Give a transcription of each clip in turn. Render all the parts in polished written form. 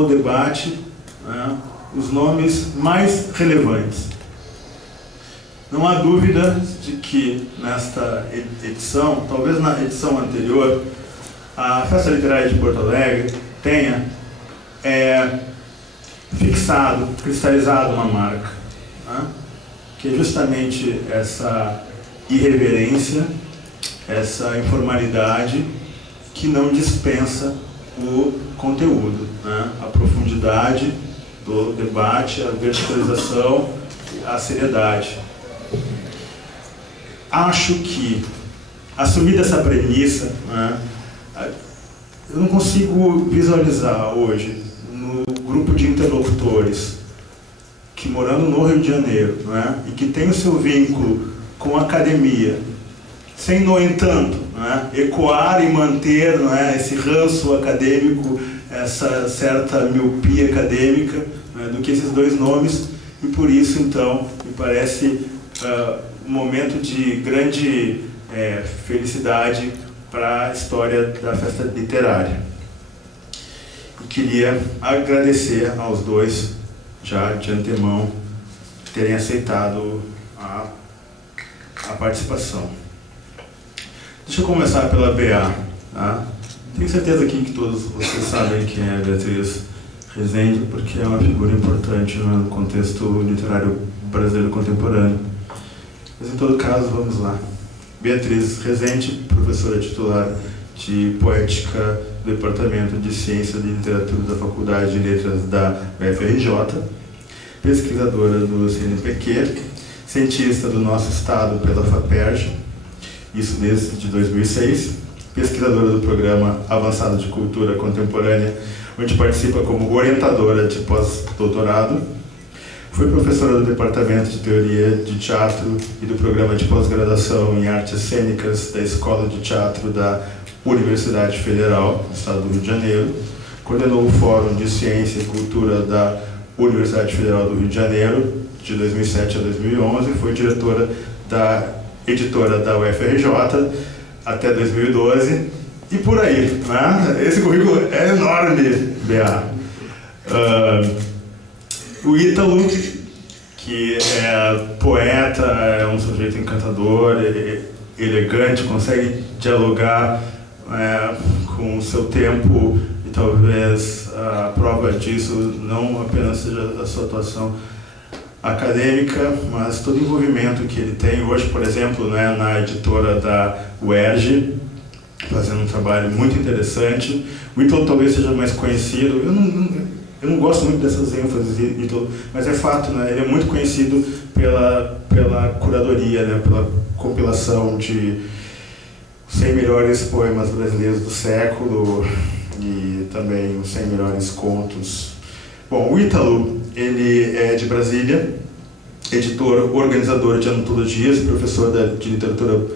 o debate, né, os nomes mais relevantes. Não há dúvida de que nesta edição, talvez na edição anterior, a Festa Literária de Porto Alegre tenha fixado, cristalizado uma marca, né, que é justamente essa irreverência, essa informalidade que não dispensa o conteúdo, né, a profundidade do debate, a verticalização, a seriedade. Acho que, assumida essa premissa, né, eu não consigo visualizar hoje, no grupo de interlocutores que, morando no Rio de Janeiro, né, e que tem o seu vínculo com a academia, sem, no entanto, né, ecoar e manter, né, esse ranço acadêmico, essa certa miopia acadêmica, né, do que esses dois nomes, e por isso, então, me parece um momento de grande felicidade para a história da festa literária. E queria agradecer aos dois, já de antemão, terem aceitado a participação. Deixa eu começar pela BA. Tá? Tenho certeza aqui que todos vocês sabem quem é a Beatriz Rezende, porque é uma figura importante no contexto literário brasileiro contemporâneo. Mas, em todo caso, vamos lá. Beatriz Rezende, professora titular de Poética do Departamento de Ciência e Literatura da Faculdade de Letras da UFRJ, pesquisadora do CNPq, cientista do nosso estado pela FAPERJ, isso desde 2006, pesquisadora do Programa Avançado de Cultura Contemporânea, onde participa como orientadora de pós-doutorado. Foi professora do Departamento de Teoria de Teatro e do Programa de Pós-Graduação em Artes Cênicas da Escola de Teatro da Universidade Federal do Estado do Rio de Janeiro. Coordenou o Fórum de Ciência e Cultura da Universidade Federal do Rio de Janeiro, de 2007 a 2011. Foi diretora da editora da UFRJ até 2012. E por aí, né? Esse currículo é enorme, BA. O Ítalo, que é poeta, é um sujeito encantador, elegante, consegue dialogar com o seu tempo, e talvez a prova disso não apenas seja a sua atuação acadêmica, mas todo o envolvimento que ele tem hoje, por exemplo, né, na editora da UERJ, fazendo um trabalho muito interessante. O Ítalo talvez seja mais conhecido, eu não gosto muito dessas ênfases, mas é fato, né? Ele é muito conhecido pela curadoria, né? Pela compilação de 100 melhores poemas brasileiros do século e também os 100 melhores contos. Bom, o Ítalo, ele é de Brasília, editor, organizador de antologias, professor de literatura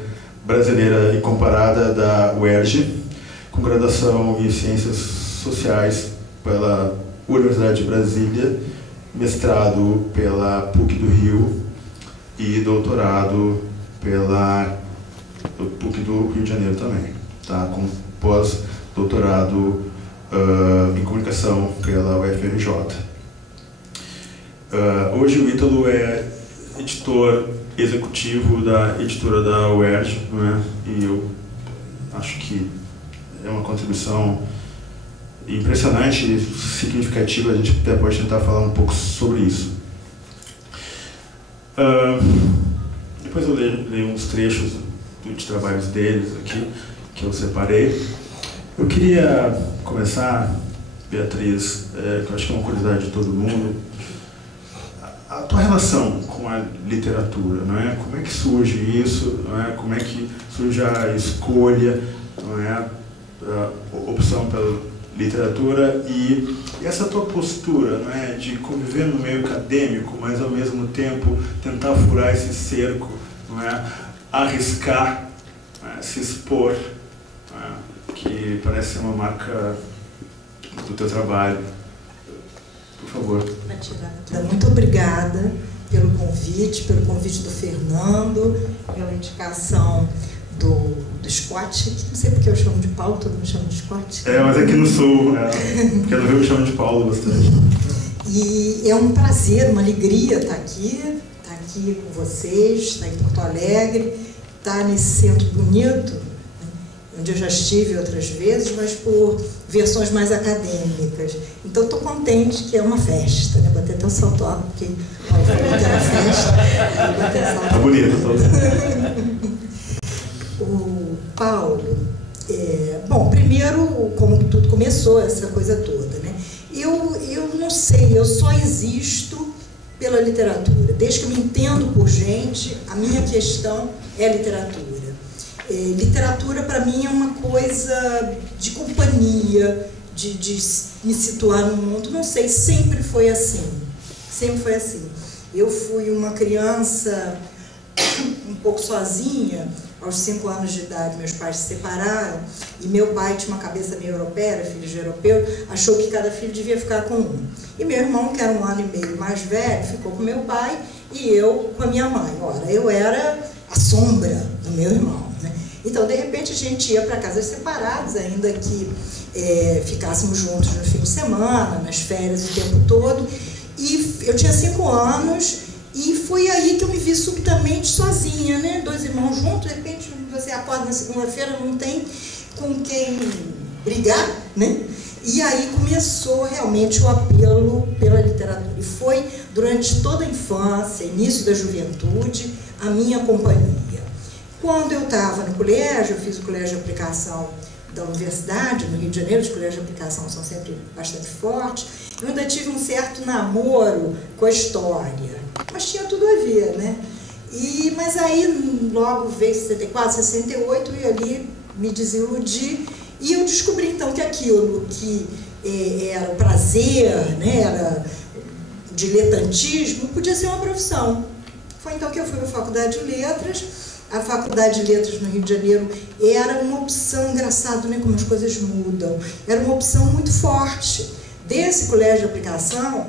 brasileira e comparada da UERJ, com graduação em Ciências Sociais pela Universidade de Brasília, mestrado pela PUC do Rio e doutorado pela PUC do Rio de Janeiro também, tá? Com pós-doutorado em comunicação pela UFRJ. Hoje o Ítalo é editor executivo da editora da UERJ, né? E eu acho que é uma contribuição impressionante e significativa. A gente até pode tentar falar um pouco sobre isso. Depois eu leio uns trechos de trabalhos deles aqui, que eu separei. Eu queria começar, Beatriz, que eu acho que é uma curiosidade de todo mundo, a tua relação com a literatura, não é? Como é que surge isso, não é? Como é que surge a escolha, não é? A opção pela literatura e essa tua postura, não é? De conviver no meio acadêmico, mas ao mesmo tempo tentar furar esse cerco, não é? Arriscar, não é? Se expor, não é? Que parece ser uma marca do teu trabalho. Por favor. Muito obrigada pelo convite do Fernando, pela indicação do Scott, não sei porque eu chamo de Paulo, todo mundo chama de Scott. Mas aqui no Sul, porque no Rio eu chamo de Paulo bastante. E é um prazer, uma alegria estar aqui com vocês, estar em Porto Alegre, estar nesse centro bonito, onde eu já estive outras vezes, mas por versões mais acadêmicas. Então, estou contente que é uma festa, né? Botei até um salto alto, porque eu falei que era festa. Tá bonito. O Paulo, bom, primeiro, como tudo começou, essa coisa toda, né? Eu não sei, eu só existo pela literatura. Desde que eu me entendo por gente, a minha questão é a literatura. Literatura, para mim, é uma coisa de companhia, de me situar no mundo. Não sei, sempre foi assim. Sempre foi assim. Eu fui uma criança um pouco sozinha. Aos 5 anos de idade, meus pais se separaram e meu pai tinha uma cabeça meio europeia, era filho de europeu, achou que cada filho devia ficar com um. E meu irmão, que era 1 ano e meio mais velho, ficou com meu pai e eu com a minha mãe. Ora, eu era a sombra do meu irmão, né? Então, de repente, a gente ia para casas separadas, ainda que ficássemos juntos no fim de semana, nas férias, o tempo todo. E eu tinha 5 anos... E foi aí que eu me vi subitamente sozinha, né? 2 irmãos juntos, de repente você acorda na segunda-feira, não tem com quem brigar, né? E aí começou realmente o apelo pela literatura. E foi durante toda a infância, início da juventude, a minha companhia. Quando eu estava no colégio, eu fiz o colégio de aplicação da universidade, no Rio de Janeiro, os colégios de aplicação são sempre bastante fortes. Eu ainda tive um certo namoro com a história, mas tinha tudo a ver, né? Mas aí logo veio 64, 68 e ali me desiludi e eu descobri então que aquilo que era o prazer, né, era diletantismo, podia ser uma profissão. Foi então que eu fui para a Faculdade de Letras. A Faculdade de Letras no Rio de Janeiro era uma opção, engraçado, né, como as coisas mudam, era uma opção muito forte. Desse colégio de aplicação,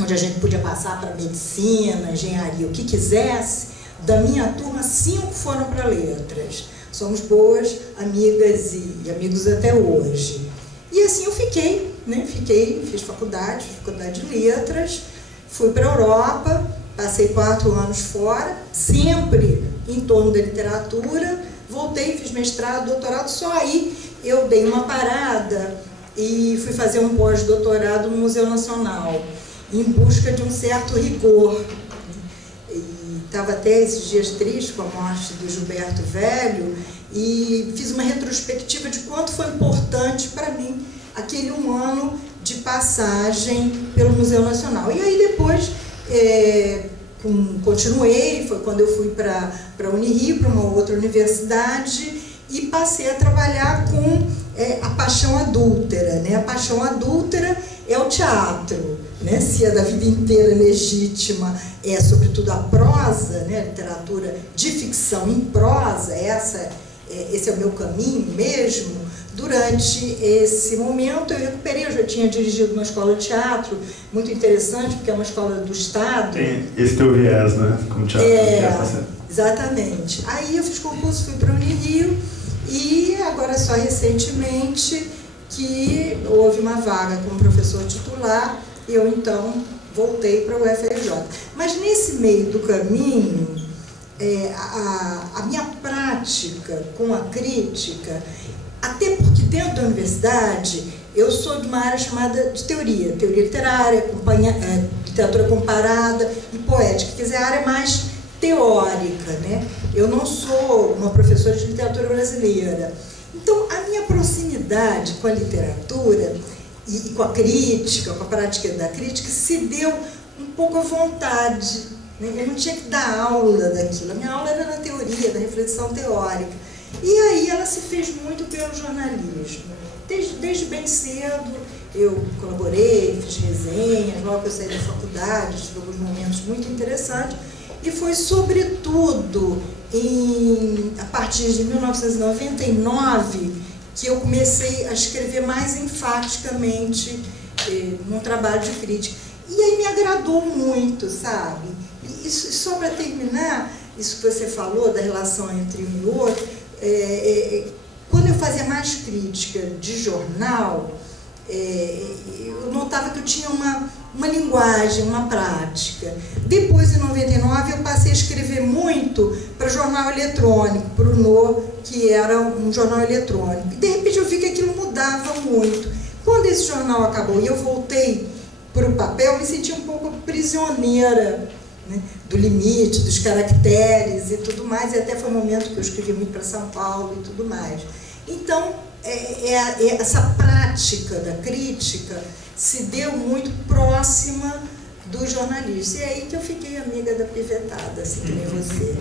onde a gente podia passar para medicina, engenharia, o que quisesse, da minha turma, 5 foram para letras. Somos boas amigas e amigos até hoje. E assim eu fiquei, né? Fiz faculdade de letras, fui para a Europa, passei 4 anos fora, sempre em torno da literatura, voltei, fiz mestrado, doutorado, só aí eu dei uma parada e fui fazer um pós-doutorado no Museu Nacional, em busca de um certo rigor. E estava até esses dias triste com a morte do Gilberto Velho e fiz uma retrospectiva de quanto foi importante para mim aquele 1 ano de passagem pelo Museu Nacional. E aí depois continuei, foi quando eu fui para a Unirio, para uma outra universidade, e passei a trabalhar com a paixão adúltera, né? A paixão adúltera é o teatro, né? Se a da vida inteira legítima é sobretudo a prosa, né? A literatura de ficção em prosa, esse é o meu caminho mesmo. Durante esse momento eu recuperei, eu já tinha dirigido uma escola de teatro, muito interessante, porque é uma escola do Estado. Tem esse teu viés, né? Com teatro. Exatamente. Aí eu fiz concurso, fui para a Unirio, e agora só recentemente que houve uma vaga como professor titular, e eu então voltei para o UFRJ. Mas nesse meio do caminho, a minha prática com a crítica, até porque dentro da universidade eu sou de uma área chamada de teoria literária, literatura comparada e poética, quer dizer, a área mais teórica, né? Eu não sou uma professora de literatura brasileira. Então, a minha proximidade com a literatura e com a crítica, com a prática da crítica, se deu um pouco à vontade, né? Eu não tinha que dar aula daquilo. A minha aula era na teoria, da reflexão teórica. E aí ela se fez muito pelo jornalismo. Desde bem cedo eu colaborei, fiz resenhas, logo que eu saí da faculdade, tive alguns momentos muito interessantes. E foi sobretudo a partir de 1999 que eu comecei a escrever mais enfaticamente num trabalho de crítica. E aí me agradou muito, sabe? E só para terminar, isso que você falou da relação entre um e outro, quando eu fazia mais crítica de jornal, eu notava que eu tinha uma linguagem, uma prática. Depois, em 99, eu passei a escrever muito para jornal eletrônico, para o No, que era um jornal eletrônico. E, de repente, eu vi que aquilo mudava muito. Quando esse jornal acabou e eu voltei para o papel, eu me senti um pouco prisioneira, né, do limite, dos caracteres e tudo mais. E até foi um momento que eu escrevi muito para São Paulo e tudo mais. Então, essa prática da crítica se deu muito próxima dos jornalistas. E é aí que eu fiquei amiga da pivetada, assim, que nem você.